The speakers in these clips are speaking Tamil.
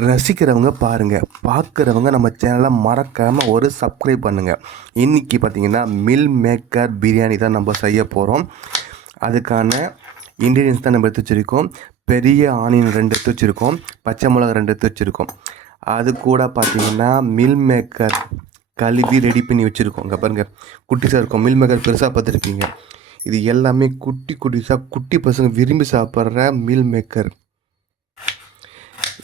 ரசிக்கிறவங்க பாருங்கள், பார்க்குறவங்க நம்ம சேனலை மறக்காமல் ஒரு சப்ஸ்கிரைப் பண்ணுங்கள். இன்றைக்கி பார்த்திங்கன்னா மில் மேக்கர் பிரியாணி தான் நம்ம செய்ய போகிறோம். அதுக்கான இன்க்ரீடியன்ஸ் தான் நம்ம எடுத்து வச்சுருக்கோம். பெரிய ஆனியன் 2 எடுத்து வச்சுருக்கோம், பச்சை மிளகா 2 எடுத்து வச்சுருக்கோம். அது கூட பார்த்திங்கன்னா மில் மேக்கர் கழுவி ரெடி பண்ணி வச்சுருக்கோம். இங்கே பாருங்கள், குட்டிஸாக இருக்கும். மில் மேக்கர் பெருசாக பார்த்துருப்பீங்க. இது எல்லாமே குட்டிஸாக குட்டி பசங்க விரும்பி சாப்பிட்ற மில் மேக்கர்.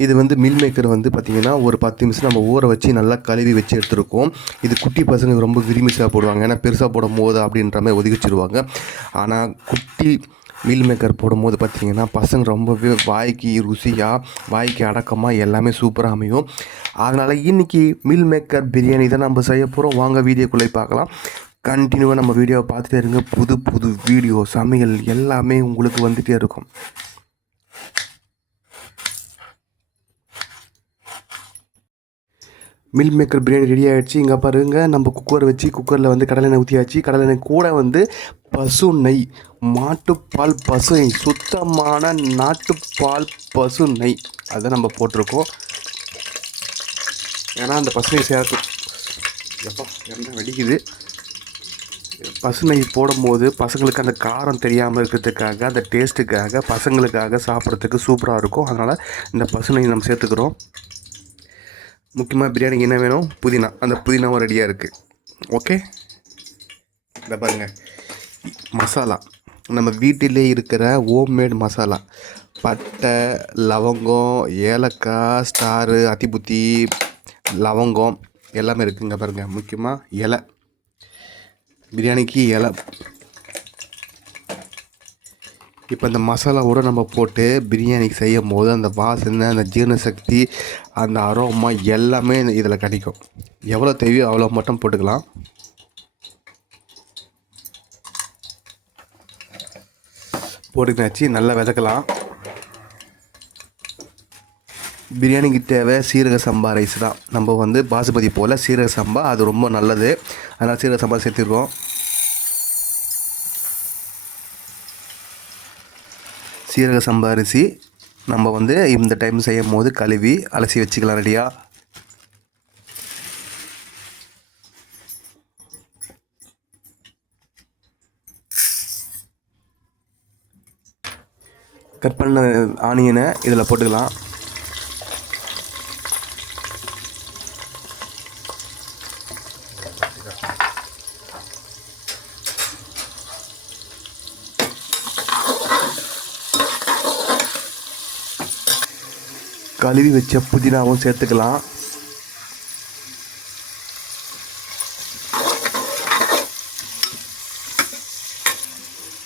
இது மில் மேக்கர் பார்த்திங்கன்னா ஒரு 10 நிமிஷம் நம்ம ஊற வச்சு நல்லா கழுவி வச்சு எடுத்துருக்கோம். இது குட்டி பசங்க ரொம்ப விரும்பி சாப்பிடுவாங்க. ஏன்னா பெருசாக போடும்போது அப்படின்ற மாதிரி ஒதுக்கி வச்சுருவாங்க. ஆனால் குட்டி மீல் மேக்கர் போடும்போது பார்த்திங்கன்னா பசங்க ரொம்பவே வாய்க்கு ருசியாக, வாய்க்கு அடக்கமாக எல்லாமே சூப்பராக அமையும். அதனால் இன்றைக்கி மீல் மேக்கர் பிரியாணி தான் நம்ம செய்ய போகிறோம். வாங்க வீடியோக்குள்ளே பார்க்கலாம். கண்டினியூவாக நம்ம வீடியோவை பார்த்துட்டே இருங்க. புது புது வீடியோ சமையல் எல்லாமே உங்களுக்கு வந்துகிட்டே இருக்கும். மில் மேக்கர் பிரியாணி ரெடி ஆகிடுச்சு. இங்கே பாருங்கள், நம்ம குக்கர் வச்சு குக்கரில் கடலெண்ணெய் ஊற்றியாச்சு. கடலெண்ணெய் கூட பசு நெய், மாட்டுப்பால் பசு நெய், சுத்தமான நாட்டுப்பால் பசு நெய் அதை நம்ம போட்டிருக்கோம். ஏன்னா அந்த பசு நெய் சேர்த்து எப்போ என்ன வெடிக்குது. பசு நெய் போடும்போது பசங்களுக்கு அந்த காரம் தெரியாமல் இருக்கிறதுக்காக, அந்த டேஸ்ட்டுக்காக, பசங்களுக்காக சாப்பிட்றதுக்கு சூப்பராக இருக்கும். அதனால் இந்த பசு நெய் நம்ம சேர்த்துக்கிறோம். முக்கியமாக பிரியாணிக்கு என்ன வேணும்? புதினா. அந்த புதினாவும் ரெடியாக இருக்குது. ஓகே, இதை பாருங்கள், மசாலா நம்ம வீட்டிலே இருக்கிற ஹோம்மேட் மசாலா. பட்டை, லவங்கம், ஏலக்காய், ஸ்டாரு, அத்திபுத்தி, லவங்கம் எல்லாமே இருக்குங்க. பாருங்கள், முக்கியமாக இலை, பிரியாணிக்கு இலை. இப்போ இந்த மசாலாவோடு நம்ம போட்டு பிரியாணிக்கு செய்யும் போது அந்த வாசனை, அந்த ஜீரண சக்தி, அந்த அரோமா எல்லாமே இதில் கிடைக்கும். எவ்வளோ தேவையோ அவ்வளோ மட்டும் போட்டுக்கலாம். போட்டுக்கினாச்சு, நல்லா விதக்கலாம். பிரியாணிக்கு தேவை சீரக சம்பா ரைஸ் தான். நம்ம பாசுமதி போல் சீரக சம்பா, அது ரொம்ப நல்லது. அதனால் சீரக சம்பா சேர்த்துருக்கோம். சீரக சம்பா அரிசி நம்ம இந்த டைம் செய்யும் போது கழுவி அலசி வச்சுக்கலாம் ரெடியாக. கட் பண்ண ஆனியனை இதில் போட்டுக்கலாம். கழுவி வச்ச புதினாவும் சேர்த்துக்கலாம்.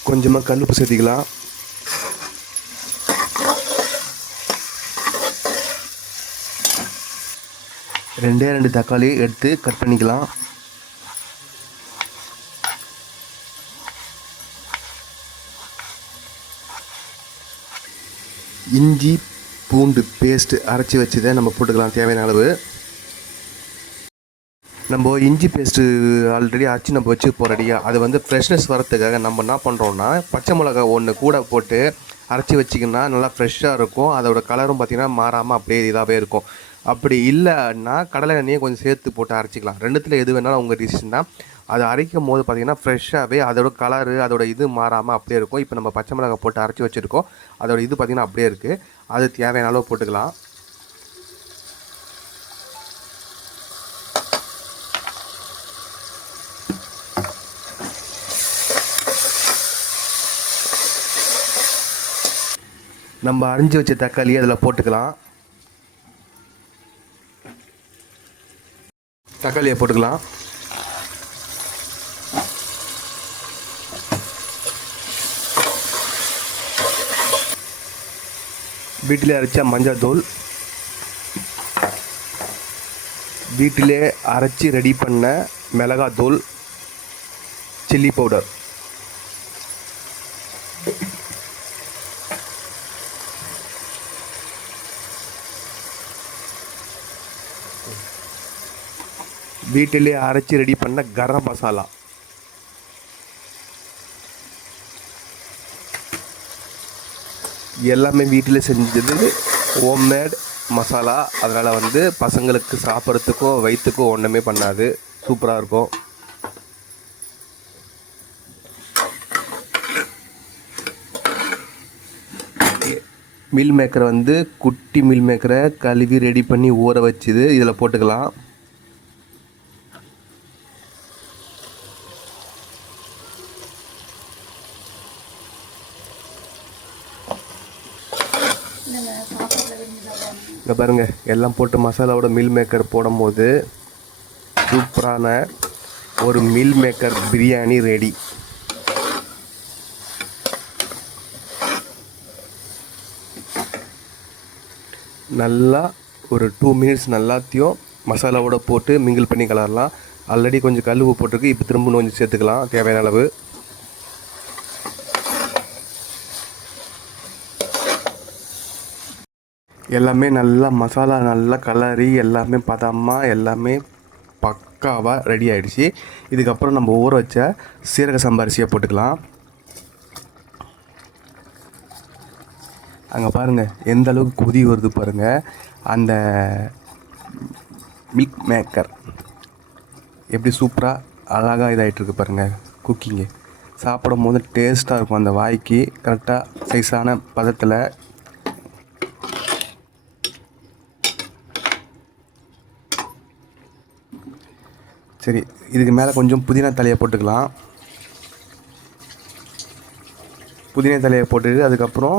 கொஞ்சமாக கல்லுப்பு சேர்த்திக்கலாம். ரெண்டு தக்காளி எடுத்து கட் பண்ணிக்கலாம். இஞ்சி பூண்டு பேஸ்ட்டு அரைச்சி வச்சதை நம்ம போட்டுக்கலாம் தேவையான அளவு. நம்ம இஞ்சி பேஸ்ட்டு ஆல்ரெடி அரைச்சி நம்ம வச்சு போகிறடியாக அது ஃப்ரெஷ்னஸ் வரத்துக்காக நம்ம என்ன பண்ணுறோன்னா, பச்சை மிளகா ஒன்று கூட போட்டு அரைச்சி வச்சிங்கன்னா நல்லா ஃப்ரெஷ்ஷாக இருக்கும். அதோடய கலரும் பார்த்திங்கன்னா மாறாமல் அப்படியே இதாகவே இருக்கும். அப்படி இல்லைன்னா கடலை எண்ணெயை கொஞ்சம் சேர்த்து போட்டு அரைச்சிக்கலாம். ரெண்டுத்தில் எது வேணாலும் உங்கள் டிசிஷன் தான். அது அரைக்கும் போது பார்த்திங்கன்னா ஃப்ரெஷ்ஷாகவே அதோட கலரு, அதோட இது மாறாமல் அப்படியே இருக்கும். இப்போ நம்ம பச்சை மிளகா போட்டு அரைச்சி வச்சுருக்கோம். அதோட இது பார்த்திங்கன்னா அப்படியே இருக்குது. அது தேவையான அளவு போட்டுக்கலாம். நம்ம அரிஞ்சு வச்ச தக்காளி அதில் போட்டுக்கலாம். தக்காளியை போட்டுக்கலாம். வீட்டிலே அரைச்ச மஞ்சள் தூள், வீட்டிலே அரைச்சி ரெடி பண்ண மிளகாத்தூள், சில்லி பவுடர், வீட்டிலே அரைச்சி ரெடி பண்ண கரம் மசாலா, எல்லாமே வீட்டில் செஞ்சது, ஹோம்மேட் மசாலா. அதனால் வந்து பசங்களுக்கு சாப்பிட்றதுக்கும் வயிற்றுக்கும் ஒன்றுமே பண்ணாது, சூப்பராக இருக்கும். மீல் மேக்கரை வந்து குட்டி மீல் மேக்கரை கழுவி ரெடி பண்ணி ஊற வச்சுது இதில் போட்டுக்கலாம். இங்கே பாருங்கள், எல்லாம் போட்டு மசாலாவோட மீல் மேக்கர் போடும்போது சூப்பரான ஒரு மீல் மேக்கர் பிரியாணி ரெடி. நல்லா ஒரு 2 மினிட்ஸ் நல்லாத்தையும் மசாலாவோட போட்டு மிங்கிள் பண்ணி கலரலாம். ஆல்ரெடி கொஞ்சம் கல் உப்பு போட்டிருக்கு, இப்போ திரும்ப கொஞ்சம் சேர்த்துக்கலாம் தேவையான அளவு. எல்லாமே நல்லா மசாலா நல்லா கலரி எல்லாமே பதமாக எல்லாமே பக்காவாக ரெடி ஆகிடுச்சு. இதுக்கப்புறம் நம்ம ஊற வச்ச சீரக சம்பா அரிசியை போட்டுக்கலாம். அங்கே பாருங்கள் எந்த அளவுக்கு கொதி வருது பாருங்கள். அந்த மில்க் மேக்கர் எப்படி சூப்பராக அழகாக இதாகிட்டுருக்கு பாருங்கள். குக்கிங்கு சாப்பிடும் போது டேஸ்ட்டாக இருக்கும். அந்த வாய்க்கு கரெக்டாக சைஸான பதத்தில். சரி, இதுக்கு மேலே கொஞ்சம் புதினா தலையை போட்டுக்கலாம். புதினா தலையை போட்டுட்டு அதுக்கப்புறம்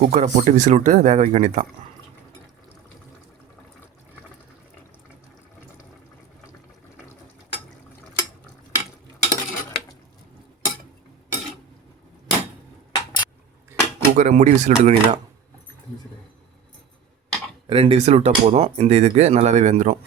குக்கரை போட்டு விசில் விட்டு வேக வைக்க வேண்டியது தான். குக்கரை மூடி விசில் விட்டுக்க வேண்டியது தான். 2 விசில் விட்டால் போதும். இந்த இதுக்கு நல்லாவே வெந்துடும்.